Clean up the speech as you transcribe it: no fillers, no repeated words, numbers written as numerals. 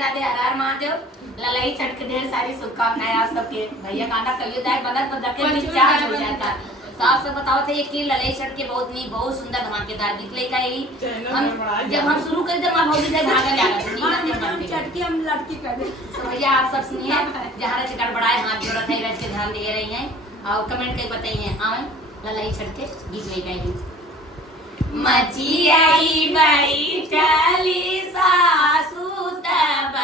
राधे हर हर महादेव। ललाई छठ के ढेर सारी शुभकामनाएं आप सबके। भैया कांदा कलियो दाय बनत बदक के रिचार्ज हो जाता। तो आप सब बताओ थे कि ललाई छठ के बहुत सुंदर धमाकेदार निकले का यही हम जब हम शुरू कर दे मां भौजी से भागा जा रहा है छठ की हम लड़की कर दे। तो भैया आप सब सुनिए जहां रच गड़बड़ाए हाथ जोड़त है रच के ध्यान दे रही हैं और कमेंट करके बताइए। हां ललाई छठ के गीत ले गई मची आई बैठली सासू तब